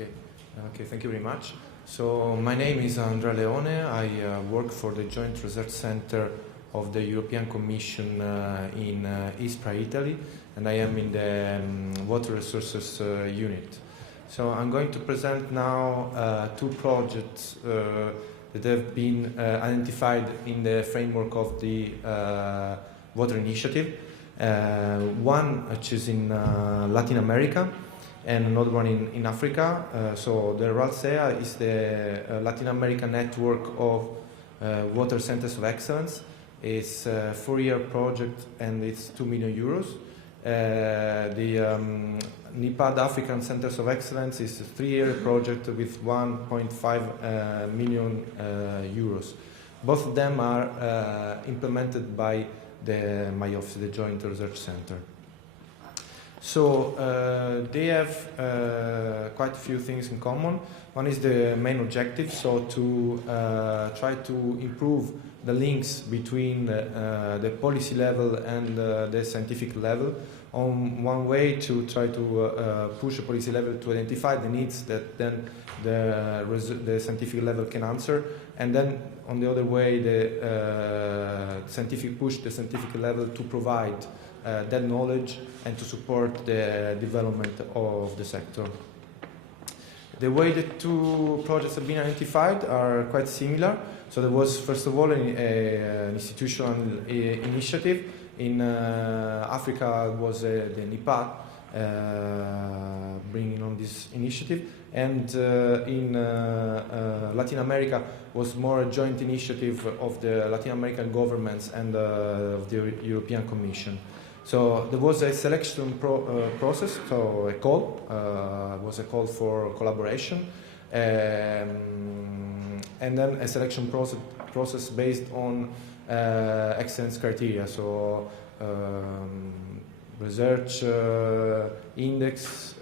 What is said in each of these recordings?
Okay. Okay, thank you very much. So my name is Andrea Leone. I work for the Joint Research Center of the European Commission in Ispra, Italy, and I am in the Water Resources Unit. So I'm going to present now two projects that have been identified in the framework of the Water Initiative. One which is in Latin America, and another one in Africa. So the RALSEA is the Latin American network of water centers of excellence. It's a 4-year project and it's 2 million euros. The NIPAD African Centers of Excellence is a 3-year project with 1.5 million euros. Both of them are implemented by my office, the Joint Research Center. So they have quite a few things in common. One is the main objective, so to try to improve the links between the policy level and the scientific level. On one way to try to push the policy level to identify the needs that then the scientific level can answer, and then on the other way the scientific level to provide that knowledge and to support the development of the sector. The way the two projects have been identified are quite similar. So there was, first of all, an institutional initiative. In Africa was the NIPAD bringing on this initiative, and in Latin America was more a joint initiative of the Latin American governments and of the European Commission. So there was a selection process, so a call, was a call for collaboration, and then a selection process based on excellence criteria, so research index,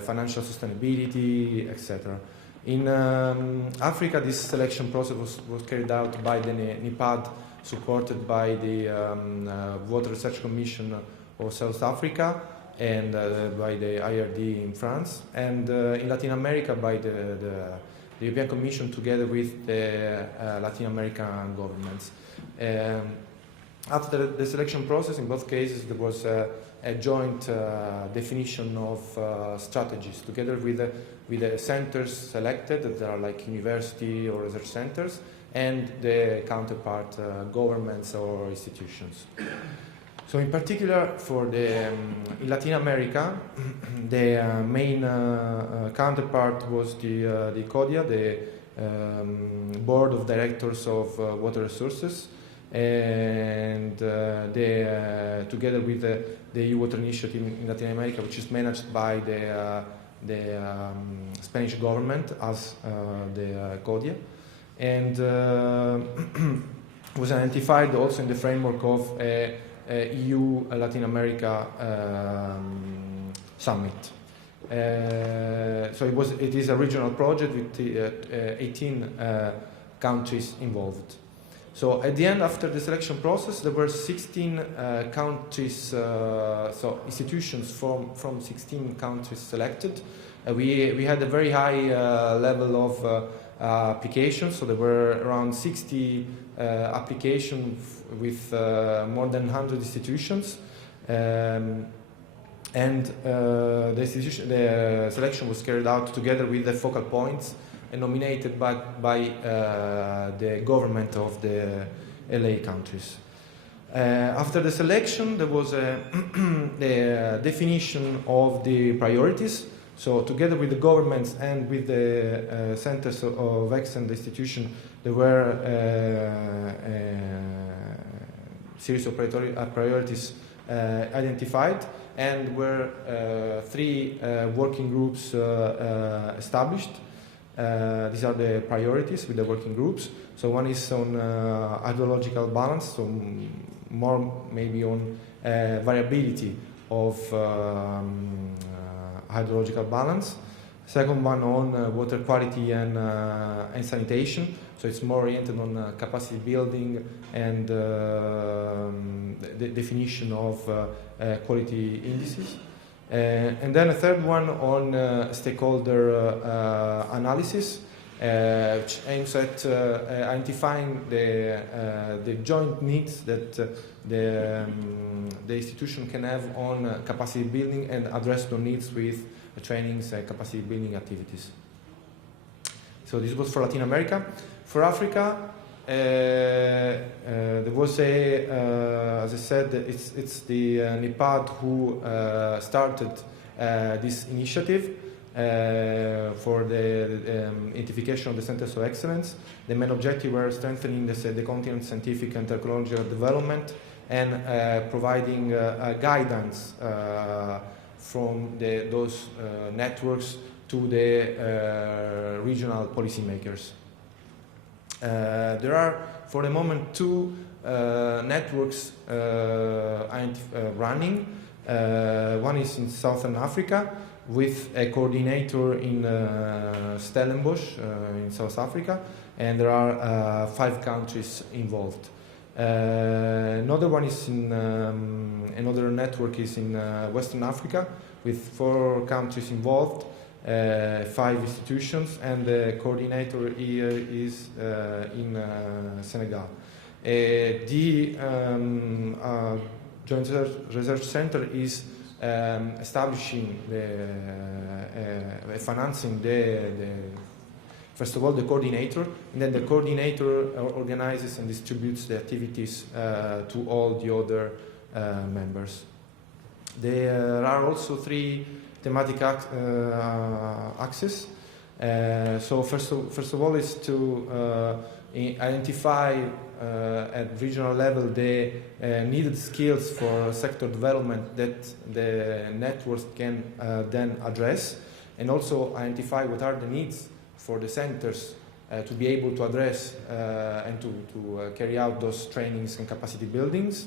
financial sustainability, etc. In Africa, this selection process was carried out by the NIPAD, supported by the Water Research Commission of South Africa and by the IRD in France, and in Latin America by the European Commission together with the Latin American governments. After the selection process, in both cases, there was a joint definition of strategies together with the centers selected, that are like university or research centers, and the counterpart governments or institutions. So in particular for in Latin America, the main counterpart was the CODIA, the Board of Directors of Water Resources, and together with the EU Water Initiative in Latin America, which is managed by the Spanish government as the CODIA, and was identified also in the framework of a EU Latin America summit. So it is a regional project with 18 countries involved. So at the end, after the selection process, there were 16 countries, so institutions from 16 countries selected. We had a very high level of applications, so there were around 60 applications with more than 100 institutions, and the selection was carried out together with the focal points and nominated by the government of the LA countries. After the selection, there was the definition of the priorities. So together with the governments and with the centers of excellence institution, there were a series of priorities identified, and were 3 working groups established. These are the priorities with the working groups. So one is on hydrological balance, so more maybe on variability of hydrological balance. Second one on water quality and sanitation, so it's more oriented on capacity building and the definition of quality indices. And then a third one on stakeholder analysis, which aims at identifying the joint needs that the institution can have on capacity building and address those needs with trainings and capacity building activities. So this was for Latin America. For Africa, there was as I said, it's the NIPAD who started this initiative for the identification of the centers of excellence. The main objective were strengthening the continent's scientific and technological development and providing guidance from those networks to the regional policymakers. There are, for the moment, two networks running. One is in Southern Africa with a coordinator in Stellenbosch in South Africa, and there are 5 countries involved. Another one is in another network is in Western Africa with 4 countries involved, 5 institutions, and the coordinator here is in Senegal. The Joint Research Center is establishing financing first of all the coordinator, and then the coordinator organizes and distributes the activities to all the other members. There are also 3 thematic axes. So first of all is to identify at regional level the needed skills for sector development that the networks can then address, and also identify what are the needs for the centers to be able to address and to carry out those trainings and capacity buildings.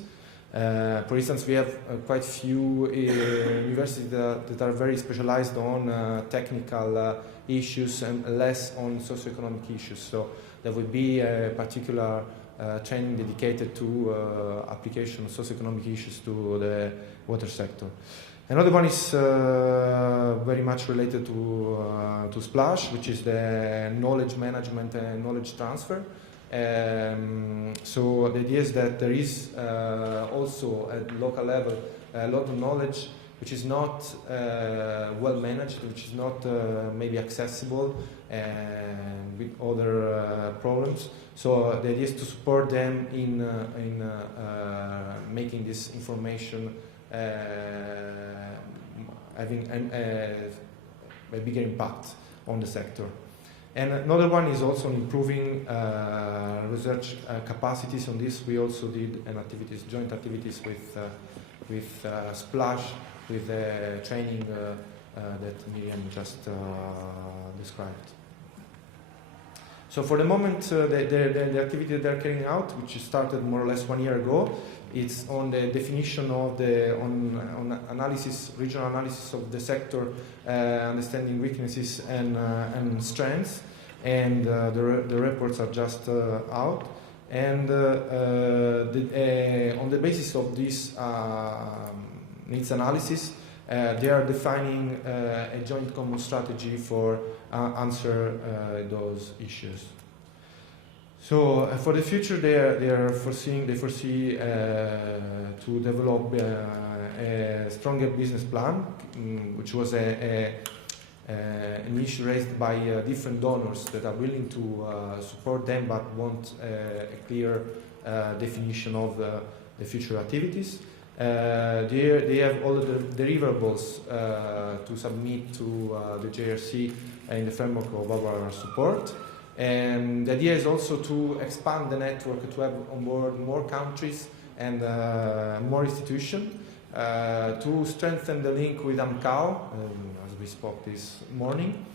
For instance, we have quite few universities that are very specialized on technical issues and less on socioeconomic issues. So there would be a particular training dedicated to application of socioeconomic issues to the water sector. Another one is very much related to SPLASH, which is the knowledge management and knowledge transfer. So the idea is that there is also at local level a lot of knowledge which is not well managed, which is not maybe accessible with other programs. So the idea is to support them in making this information having a bigger impact on the sector. And another one is also improving research capacities on this. We also did joint activities with SPLASH, with the training that Miriam just described. So for the moment, the activity that they're carrying out, which started more or less 1 year ago, it's on the definition of on analysis, regional analysis of the sector, understanding weaknesses and strengths, and the reports are just out. And on the basis of this needs analysis, they are defining a joint common strategy for answer those issues. So for the future, they foresee to develop a stronger business plan, which was an issue raised by different donors that are willing to support them but want a clear definition of the future activities. They have all the deliverables to submit to the JRC in the framework of our support. And the idea is also to expand the network, to have on board more countries and more institutions, to strengthen the link with AMCAO, as we spoke this morning,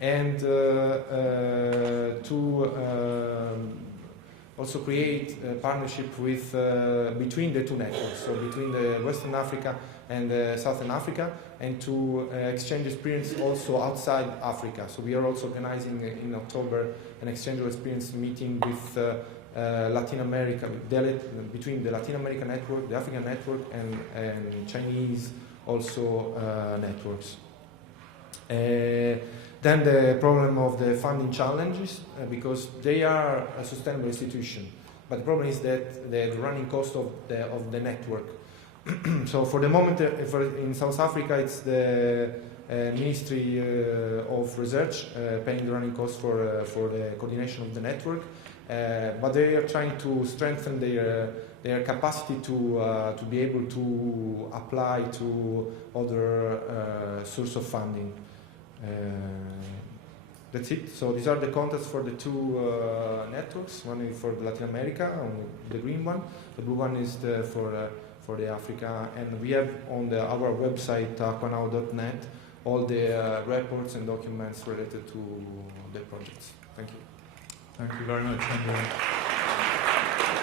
and to also create a partnership with between the two networks, so between the Western Africa and Southern Africa, and to exchange experience also outside Africa. So we are also organizing in October an exchange of experience meeting with Latin America, between the Latin American network, the African network, and Chinese also networks. Then the problem of the funding challenges, because they are a sustainable institution, but the problem is that the running cost of the network. So for the moment, in South Africa, it's the Ministry of Research paying the running cost for the coordination of the network, but they are trying to strengthen their capacity to be able to apply to other source of funding. That's it. So these are the contacts for the two networks. One is for Latin America, the green one. The blue one is for the Africa. And we have on our website, aquanow.net, all the reports and documents related to the projects. Thank you. Thank you very much, Andrea.